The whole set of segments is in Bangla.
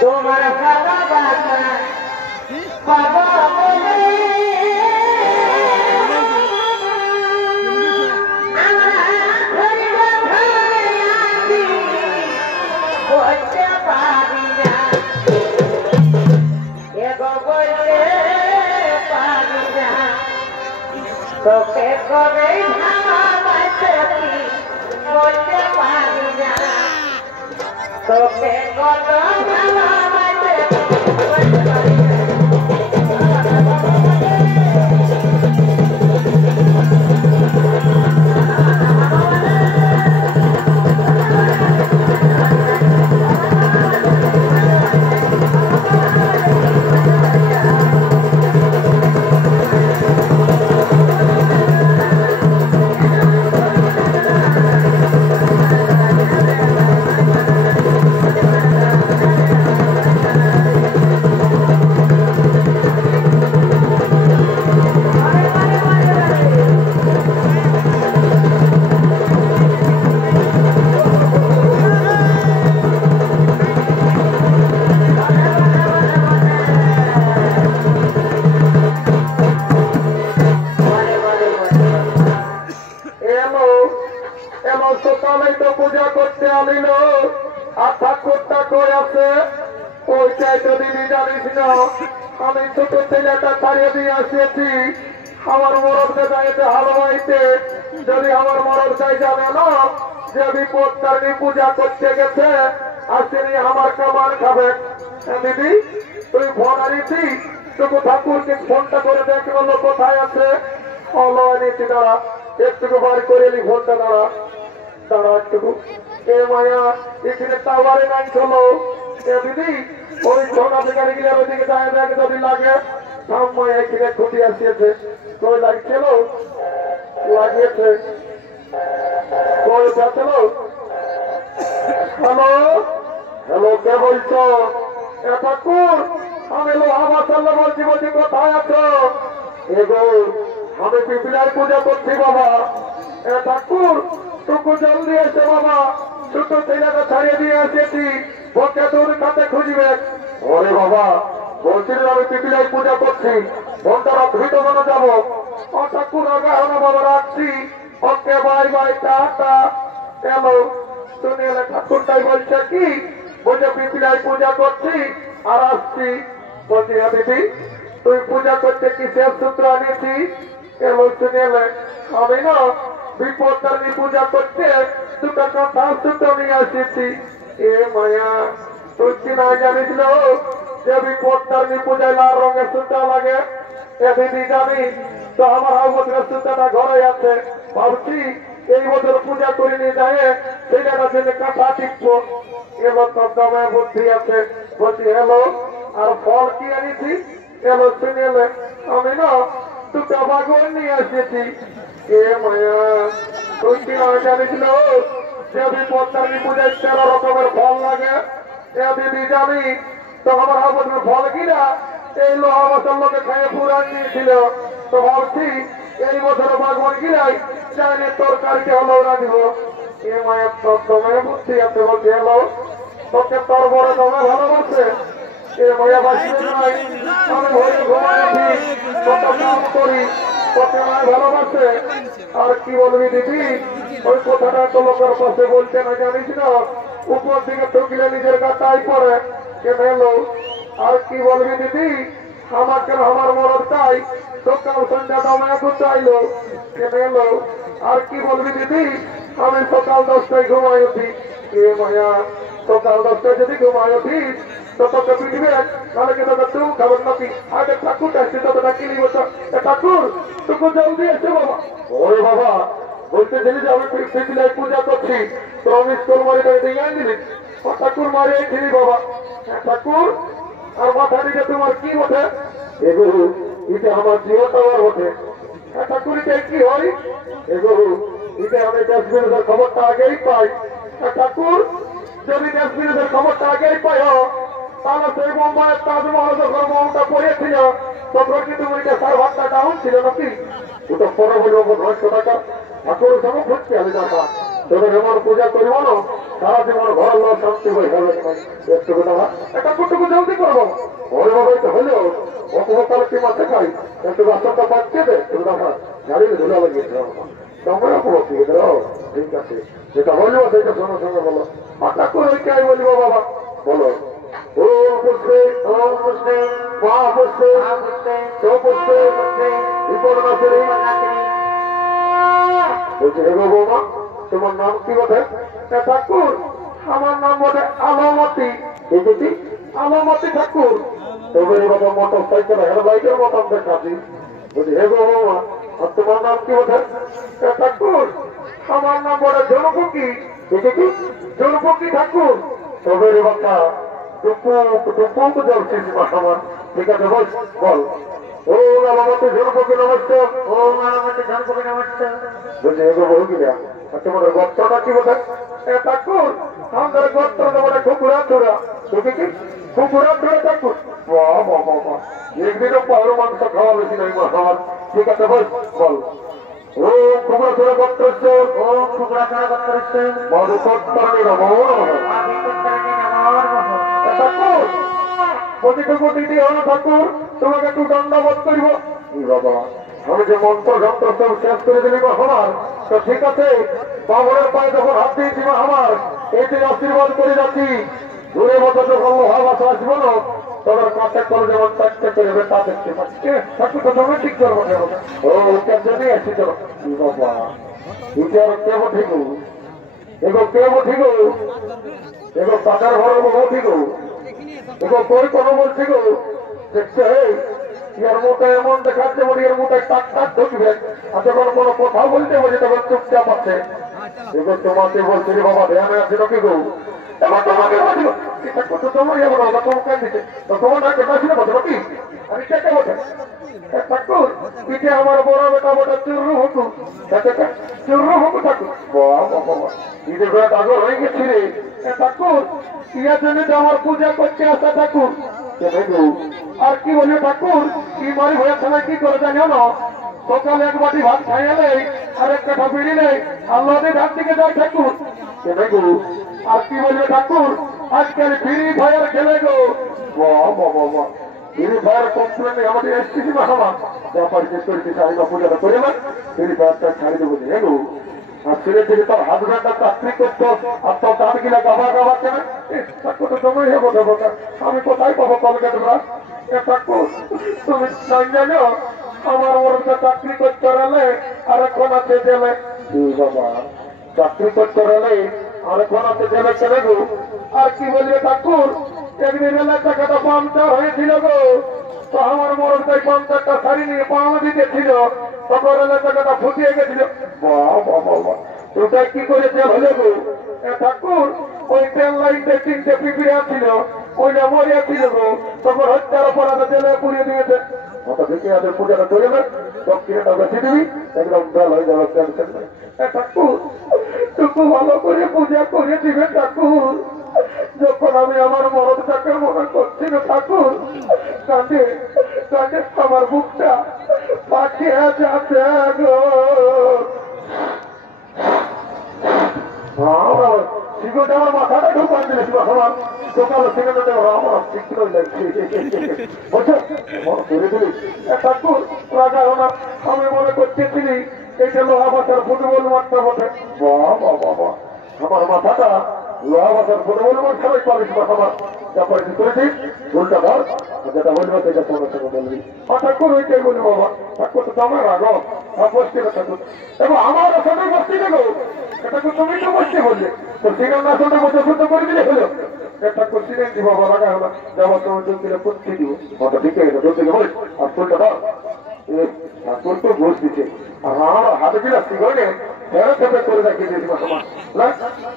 তোমার ভালোবাসা পাবো বলে আমরা ধৈর্য ধরে আছি, বলতে পারি না, এগো বলতে পারি না, তোকে কবে ভালোবাসি বলতে পারি না, তোকে কত ভালোবাসি বলতে পারি না। সকালে তো পূজা করতে আনিল আর ঠাকুরটা কই আছে ওইটাই তো দিদি জানিস না, আমি ছোট ছেলেটা ছাড়িয়ে দিয়ে আসিয়েছি আমার মরদকে যাইতে হালবাইতে, যদি আমার মরদটাই জানে না যে বিপদ তারিণী পূজা করতে গেছে আসেনি আমার কামান খাবে। দিদি তুই ফোন আনিছি, তোকে ঠাকুরকে ফোনটা করে দেখ বললো কোথায় আছে, হলো আনিছি, দাঁড়া একটুকু বার করে নি ফোনটা, দাঁড়া দাঁড়া একটুকু। এ মায়া এখানে টাওয়ারে নাই চলো, এ দিদি ওই ছোটা থেকে গেলে ওইদিকে যায় দেখ যদি লাগে, সব মায়া এখানে খুঁটি আসিয়েছে, কই লাগছিল লাগিয়েছে, কই যাচ্ছিল। হ্যালো হ্যালো, কে বলছো? এ ঠাকুর আমি লোহাবাসাল্লা বলছি, বলছি কোথায় আছো? এগো আমি পিপিলার পূজা করছি বাবা। এ ঠাকুর টুকু জলদি এসে বাবা, ছোট ছেলেটা ছাড়িয়ে দিয়ে এসেছি, ওকে তোর কাছে খুঁজবে। ওরে বাবা বলছিল আমি পিপিলাই পূজা করছি, বন্ধুরা ধৃত মনে যাবো। ও ঠাকুর আগে হলো বাবা, রাখছি, ওকে বাই বাই, টাটা। এলো শুনে এলে ঠাকুরটাই বলছে কি, বলছে পিপিলাই পূজা করছি আর আসছি। বলছি হ্যাঁ দিদি তুই পূজা করতে কিসের সূত্র আনিয়েছি? এলো শুনে এলে আমি না বিপদ তারিণী পূজা করতে দুটো কথার সূত্র নিয়ে আসিছি। এ মায়া তুই কি না জানিস না যে বিপদ তারিণী পূজায় লাল রঙের সূত্র লাগে? এ দিদি জানি তো আমার বছরের সূত্রটা ঘরে আছে, ভাবছি এই বছর পূজা করে নিয়ে যায় সেটা জন্য কাঁথা টিপবো। এলো তোর দমে বুদ্ধি আছে। বলছি হ্যালো আর ফল কি আনিছি? এলো শুনে এলে আমি না দুটো বাগন নিয়ে আসিছি। এ মায়া তুই কি না জানিস না যে বিপদ তারিণী পূজায় 13 রকমের ফল লাগে? এ দিদি জানি তো আমার বছরের ফল কিনা এই লোহাবাসার লোকে খাইয়ে পুরান নিয়েছিল, তো ভাবছি এই বছর বাগবান গিলাই চাইলে তরকারিতে হলো রাখব। এ মায়ের তোর দমে বুদ্ধি আছে। বলছি হলো তোকে তোর বড় দমে ভালোবাসে। এ মায়া বাঁচিয়ে নাই, আমি ভরে ঘুমাই কত কাম করি, কত মায় ভালোবাসে। আর কি বলবি দিদি ওই কথাটা তো লোকের পাশে বলছে না জানিস না, উপর দিকে ঠুকলে নিজের গাটাই পড়ে। কেন এলো আর কি বলবি দিদি, আমাকে আমার মরদ চাই, সকাল সন্ধ্যা দমে চাইলো। কেন এলো আর কি বলবি দিদি, আমি সকাল 10টায় ঘুমাই উঠি। এ মায়া সকাল 10টায় যদি ঘুমাই উঠিস তো তোকে পিটবে, তাহলে কি তোকে তুই খাবার নাকি? আগে ঠাকুর আসছে তোকে ডাকি নিব। ঠাকুর তোকে জলদি এসে বাবা। ওরে বাবা বলতেছিলি যে আমি পিপিলাই পূজা করছি, প্রমিস তোর মারি দিয়ে আনলি। ও ঠাকুর মারিয়ে ছিলি বাবা। ঠাকুর আর মাথা দিকে তোমার কি ওঠে? এগুলো এটা আমার জীবনটা ওঠে। ঠাকুর এটা কি হয়? এগুলো এটা আমি ডাস্টবিনের খবরটা আগেই পাই। ঠাকুর যদি ডাস্টবিনের খবরটা আগেই পাই তাহলে সেই মুম্বাইয়ের তাজমহল যখন মমতা পড়েছিল তখন কিন্তু ওইটা সার্ভারটা ডাউন ছিল নাকি? ওটা পরে বলবো 900 টাকা ঠাকুর সব খুঁজতে হবে টাকা। তোদের এমন পূজা করিব না সারা জীবন ঘর লোক শান্তি বই হবে একটু কথা একটা কুটুকু জলদি করবো ওর বাবা তো হলেও অপমতাল কি মাঠে খাই একটু রাস্তাটা পাচ্ছে দে একটু দেখা ঝাড়িয়ে ধুলা লাগিয়ে সময় অপমতি ঠিক আছে যেটা বলবো সেটা সঙ্গে সঙ্গে বলো মাথা করে কে বলবো বাবা বলো ওম পুষ্পে মা পুষ্পে পুষ্পে বিপন্নাশিনী বলছি হে বৌমা তোমার নাম কি বটে ঠাকুর আমার নাম বটে আলোমতি বুঝেছি আলোমতি ঠাকুর তবে বাবা মোটর সাইকেল হেডলাইটের মতন দেখাচ্ছি বলছি হে বৌমা আর তোমার নাম কি বটে ঠাকুর আমার নাম বটে জনপঙ্কি বুঝেছি জনপঙ্কি ঠাকুর তবে বাচ্চা টুপুক জ্বলছিস আমার ঠিক আছে বল বল ওম আলোমতি জনপঙ্কি নমস্কার ওম আলোমতি জনপঙ্কি নমস্কার বলছি হে বহু গিয়া তোমাদের গোত্রটা কি বটে ঠাকুর আমাদের গোত্রটা বটে খুকুরা চোরা দেখি খুকুরা চোরা ঠাকুর একদিনও পাহাড় মাংস খাওয়া বেশি নাই আমার ঠিক আছে বল বল ও খুকুরা চোরা গোত্র ও খুকুরা চোরা গোত্র মধুকর্তারণী নমো ঠাকুর প্রতিটুকু দিদি হলো ঠাকুর তোমাকে একটু দণ্ডবোধ করিব বাবা আমি যে মন্ত্র যন্ত্র সব শেষ করে দিলি আমার তো ঠিক আছে বাবরের পায়ে যখন হাত দিয়েছি আমার এটি আশীর্বাদ করে যাচ্ছি দূরে মতো যখন লোহাবাসা আসবো না তোদের কাছে করে যেমন চারটে করে দেবে তা দেখতে পাচ্ছি ঠাকুর তো তুমি ঠিক করবো ও ওটার জন্যই আসি তো বাবা এটার কেব ঠিক এগো কেব ঠিক এগো বাজার ঘর বহু ঠিক এগো তোর কোনো বলছি গো দেখছে এর মুখে এমন দেখাচ্ছে বলি এর মুখে টাক টাক ঢুকবে আর যখন কোনো কথা বলতে বলি তখন চুপচাপ আছে এবার তোমাকে বলছি রে বাবা ধ্যানে আছে নাকি গো এবার তোমাকে বলছিল এটা কত তোমার এবার ওটা তোমাকে দিচ্ছে তো তোমার না কেটে ছিল বলছো নাকি আমি কেটে বলছে ঠাকুর পিঠে আমার বড় বেটা বটা চুরু হকু চুরু হকু ঠাকুর বাবা ঈদের বেলা আগর হয়ে গেছি রে ঠাকুর ইয়ার জন্য আমার পূজা করতে আসা ঠাকুর আর কি বলি ঠাকুর কি মারি হয়ে সময় কি করে জানিও না সকালে এক বাটি ভাত খাইয়ে নেই আর এক কাঠা বিড়ি নেই আল্লাহ ধান দিকে যায় ঠাকুর আর কি বলবে ঠাকুর আজকাল ফ্রি ফায়ার খেলে গো বাবা ফ্রি ফায়ার কমপ্লেনে আমাদের এসেছি বাবা যা পারিস করেছি চাহিদা পূজাটা করে না ফ্রি ফায়ারটা ছাড়ি দেবো গো আর ছেলে ছেলে তোর হাত ঘাটা চাকরি করতো আর তোর দাম গিলা গাবা গাবা কেন ঠাকুর সময় হবো দেবো আমি কোথায় পাবো কলকে তোমরা ঠাকুর তুমি জানো আমার ওরটা চাকরি করতে গেলে আর এখন আছে জেলে বাবা চাকরি করতে গেলে আর এখন আছে জেলে চলে গো আর কি বলবে ঠাকুর একদিন এলাকা টাকাটা পাংচার হয়েছিল গো তো আমার মোড়টাই পাংচারটা শাড়ি নিয়ে পাওয়া দিতেছিল তখন এলাকাটা ফুটিয়ে গেছিল বাবা ওটা কি করেছে হলে গো ঠাকুর ওই ট্রেন লাইনটা তিনটে পিপিড়া ছিল ওইটা মরিয়া ছিল গো তখন হত্যার অপরাধে জেলে পুড়িয়ে দিয়েছে ওটা দেখে আমাদের পূজাটা করে না সব কিনেটা বেশি দিবি একদম জল হয়ে যাবে টেনশন নেই ঠাকুর টুকু ভালো করে পূজা করে দিবে ঠাকুর যখন আমি আমার মরদটাকে মনে করছি না ঠাকুর কাঁদে কাঁদে আমার বুকটা পাঠিয়ে যাচ্ছে গো সিগারেট আমার মাথাটা ঢুকান দিয়েছিল আমার সকালে সিগারেট আমার শিখতে লাগছে বুঝছো ধরে দিলি ঠাকুর রাজা না আমি মনে করতেছিলি এইটা লোহাবাসার ফুটবল মাঠটা বটে বাবা আমার মাথাটা লোহাবাসার ফুটবল মাঠ সবাই পারিস আমার যা পারিস করেছিস ভুলটা ধর যেটা বলবো সেটা তোমার সঙ্গে বলবি ঠাকুর ওইটাই বলি বাবা ঠাকুর তো তোমার রাগো বসতে ঠাকুর এবং আমার সঙ্গে বসতে দেবো ঠাকুর তুমি তো বসতে বললে তো সিনেমা না শুনে মতো শুদ্ধ করে দিলে হলো ঠাকুর সিনেম দিব বাবা রাগা হলো যাবার সময় জল দিলে পুষ্টি দিব ওটা ঠিক আছে জল দিলে বলিস আর ফুলটা ধর ঠাকুর তো ঘুষ দিচ্ছে আর আমার হাতে দিলা সিগারে ফেরত ফেরত করে রাখিয়ে দিয়েছি তোমার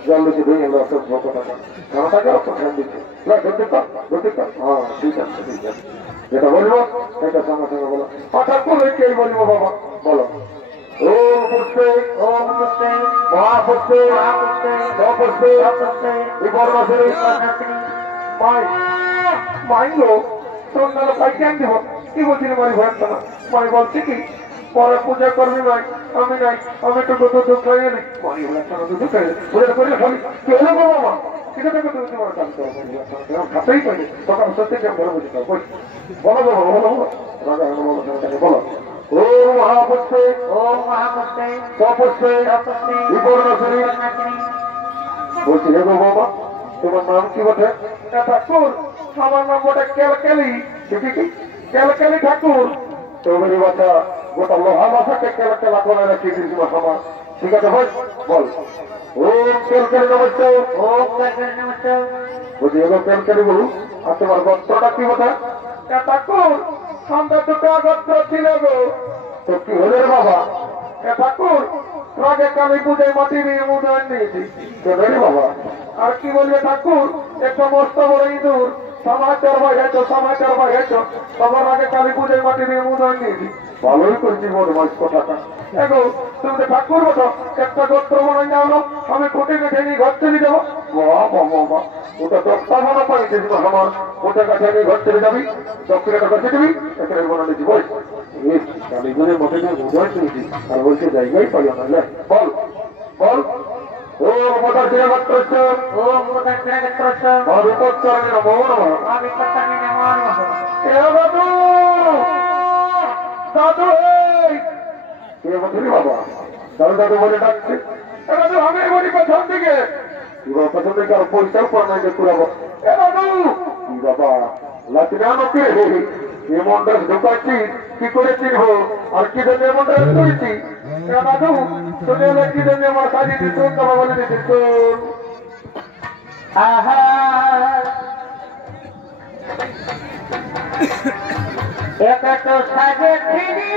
জল দিচ্ছে দুই এলো সব টাকা টাকা ঠান দিচ্ছে হ্যাঁ ঠিক আছে ঠিক আছে যেটা বলবো সেটা সঙ্গে সঙ্গে বলো ঠাকুর কে বলবো বাবা বলো ওম পুষ্পে মহাপুষ্পে পুষ্পে বিপর্ণাশিনী মাইলো সন্ধ্যাটা পাই কেন দিব কি বলছিল মারি ভয় না মাই বলছে কি পরে পূজা করবি নাই আমি নাই আমি একটু কত দুধ খাইয়ে নি মরি হলে দুধ খাইয়ে পূজা করে খাবি কি হলো গো বাবা ঠিক আছে তুমি তোমার কাজ করো খাতেই পারি তখন সত্যি কেমন বলে বুঝতে পারবো বলো বাবা বলো রাজা বলো ওম মহাপুষ্পে সপুষ্পে বিপর্ণাশিনী বলছি হে গো বাবা তোমার নাম কি বটে ঠাকুর আমার নাম বটে কেলকেলি কি কেলকেলি ঠাকুর তোমার বাচ্চা গোটা লোহা বাসাকে কেলা করে রাখি দিয়েছি আমার ঠিক আছে ভাই বল ওম কেলকেলি নমস্তে বলছি এগো কেলকেলি বলু আর তোমার গোত্রটা কি বটে ঠাকুর আমরা দুটো গোত্র ছিল গো তো কি হলে বাবা ঠাকুর আগে কালী পূজায় মাটি নিয়ে উদয়ন দিয়েছি বাবা আর কি বলবে ঠাকুর একটা মস্ত বড় ইঁদুর সমাচার বাড়িয়েছ সবার আগে কালী পূজায় মাটি নিয়ে উদয়ন দিয়েছি ভালোই করেছি বদমাস কথাটা দেখো তুমি তো ঠাকুর বলো একটা গোত্র মনে জানো আমি খুঁটে কেটে নিয়ে ঘর চলে যাবো বাবা ওটা দশটা মনে পাইছি আমার ওটা কাছে নিয়ে ঘর চলে যাবি দক্ষিণাটা কাছে দিবি এখানে মনে নিয়েছি বল কালীগুলোর মধ্যে নিয়ে উদয় দিয়েছি আর বলছে জায়গায় পাই না বল বল ওম মদার্থির গোত্রস্য ওম মদার্থির গোত্রস্য অবিপত্তানি নমো নমঃ অবিপত্তানি নমো নমঃ এ দাদু দাদু কে বলি বাবা দাদু দাদু বলে ডাকছে এ দাদু আমি বলি প্রথম দিকে পুরো প্রথম দিকে আর পয়সাও পর নাই যে পুরাবো এ দাদু কি বাবা লাতিনানো কে এমন ড্রেস ঢুকাচ্ছি কি করে চিনব আর কি জন্য এমন ড্রেস করেছি দাদু শুনে এলে কি জন্য আমার সাজিয়ে দিত তোমার বলে দিত আহা এটা তো সাজে ফিরি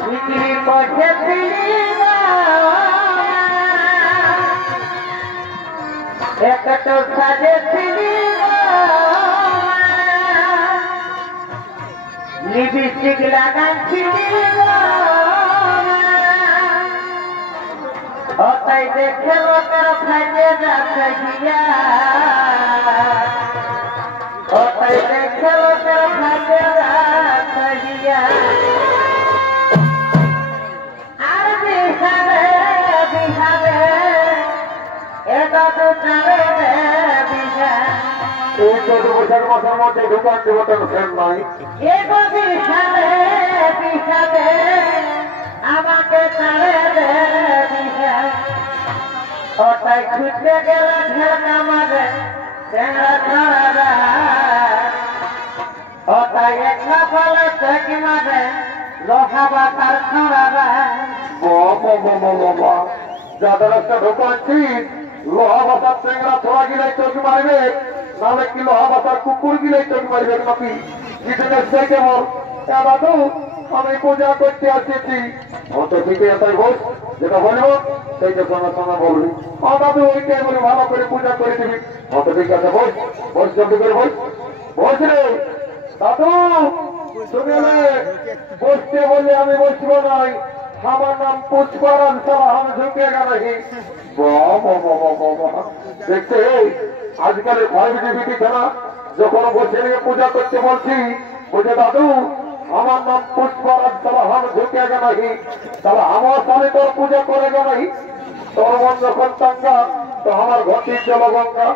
বিক্রি করছে ফিরি একটা তো সাজে ফিরি লিপস্টিক লাগাচ্ছি ওটাই দেখে লোকের ফাইজে যাচ্ছে গিয়া ওটাই দেখে লোকের ফাইজে যাচ্ছে গিয়া আর বিহারে বিহারে এটা তো চলে বিহা এই 14 বছর মাসের মধ্যে ঢুকান দেবতার ফ্রেন্ড নাই এগো বিহারে বিহারে আমাকে চলে বিহা ওটাই খুঁজতে গেলে ঢেলকা মারে টেংরা ছড়া ওটাই একটা ফলে টেকি মারে লোহা বাতার ছড়া বাবা যাদের একটা ঢুকাচ্ছি লোহা বাসার টেংরা ছড়া গিলে চোখ মারবে নাহলে কি লোহা বাসার কুকুর গিলে চোখ মারবে নাকি জিতে কেমন দাদু আমি পূজা করতে আসছি অত থেকে এটাই বস যেটা বলবো সেইটা সঙ্গে সঙ্গে বলবি দাদু ওইটাই বলে ভালো করে পূজা করে দিবি অত ঠিক আছে বস বস জলদি করে বস বস রে দাদু শুনে বসতে বললে আমি বসবো নাই আমার নাম পুষ্পারান সারা আমি ঝুঁকেগা নাকি দেখতে আজকালের ভাইবিটি খেলা যখন বসে নিয়ে পূজা করতে বলছি বুঝে দাদু আমার নাম পুষ্পারাজ সারা আমি ঝুঁকেগা নাকি তাহলে আমার সামনে তোর পূজা করেগা নাকি তোর মন যখন চাঙ্গা তো আমার ঘটি চলো গঙ্গা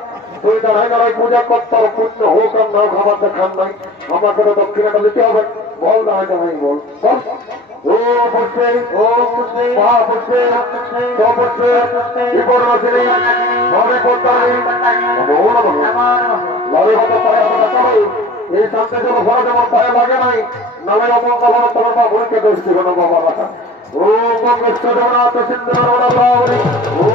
তুই দাঁড়াই দাঁড়াই পূজা করতে হবে পুণ্য হোক আর না হোক আমার দেখান নাই আমাকে তো দক্ষিণাটা দিতে হবে বল দাঁড়াই দাঁড়াই বল বল ও পুষ্পে মহাপুষ্পে সপুষ্পে বিপর্ণাশিনী অবিপত্তানি নমো নমঃ লাভে হতে পারে আমরা চলো এই শান্তি যেন ঘরে যেমন পায়ে লাগে নাই নামে অমঙ্গল হলো তোমার মা ভুলকে দোষ দিবে না বাবা বাবা ও মঙ্গেশ জগন্নাথ সিন্ধু রমণাবলী ও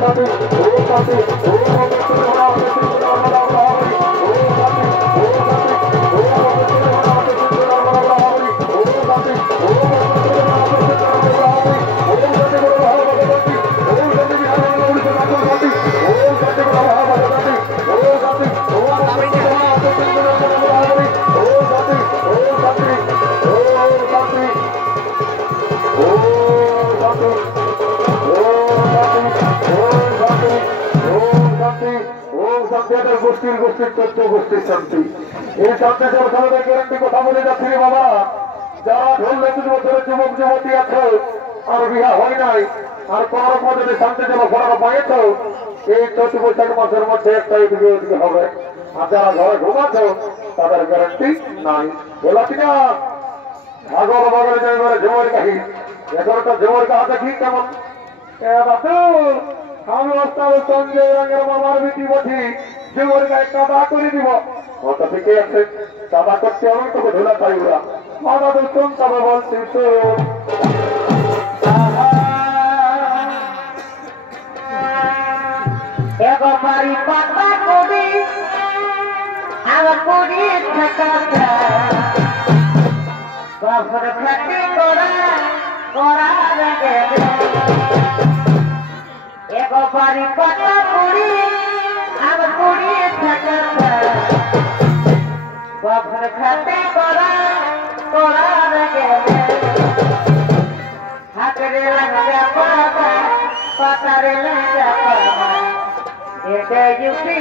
সাথী ও সাথী ও মঙ্গেশ জগন্নাথ সিন্ধু রমণাবলী ও সাথী ও সাথী ও মঙ্গেশ জগন্নাথ সিন্ধু রমণাবলী ও সাথী ও মঙ্গেশ জগন্নাথ সিন্ধু রমণাবলী ও সাথী গুরু ভগবতী ও সাথী বিহার উড়িষ্যা নাগর সাথী ও সাথী গুরু ভগবতী ও সাথী ও মঙ্গেশ জগন্নাথ সিন্ধু রমণাবলী ও সাথী ও সাথী ও সাথী গোষ্ঠীর 14 গোষ্ঠীর শান্তি। এই শান্তি সরকারের গ্যারান্টি কথা বলে যাচ্ছি রে বাবা, যারা 20 বছরের যুবক যুবতী আছে আর বিবাহ হয় নাই আর কোন রকম যদি শান্তি জল ফলানো পাইছ, এই 14 বৈশাখ মাসের মধ্যে একটা এদিকে ওদিকে হবে। আর যারা ঘরে ঘুমাচ্ছ তাদের গ্যারান্টি নাই। বলা কিনা ভাগর ভাগরে যাই জমের কাহি এগারোটা জমের কাহা দেখি কেমন বাবু আমি ওস্তাদ সঞ্জয় রঙের মামার বিটি বসি জমের গায়ে কাদা করে দিব। ওটা ঠিকই আছে, কাদা করতে আমি তোকে ধুলা পাই ওরা মাদা তো শুন তবে বলছি তো এবারই পাতা কবি আমার করি থাকা বাবুর খাতি করা লাগে এবারই পাতা করি আমার করি থাকা বাবুর খাতি করা লাগে হাতের লাগা পাতা পাতার লাগা পাতা এটা যুক্তি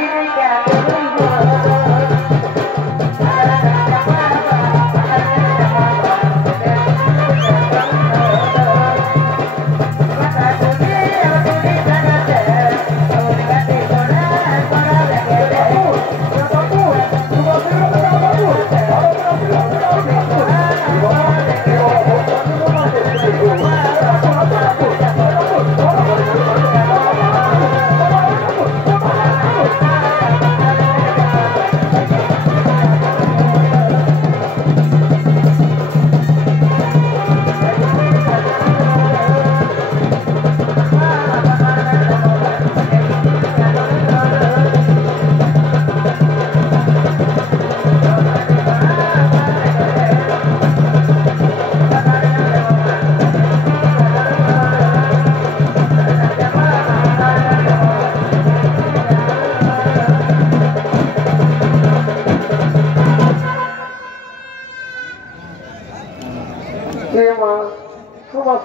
মা তোমার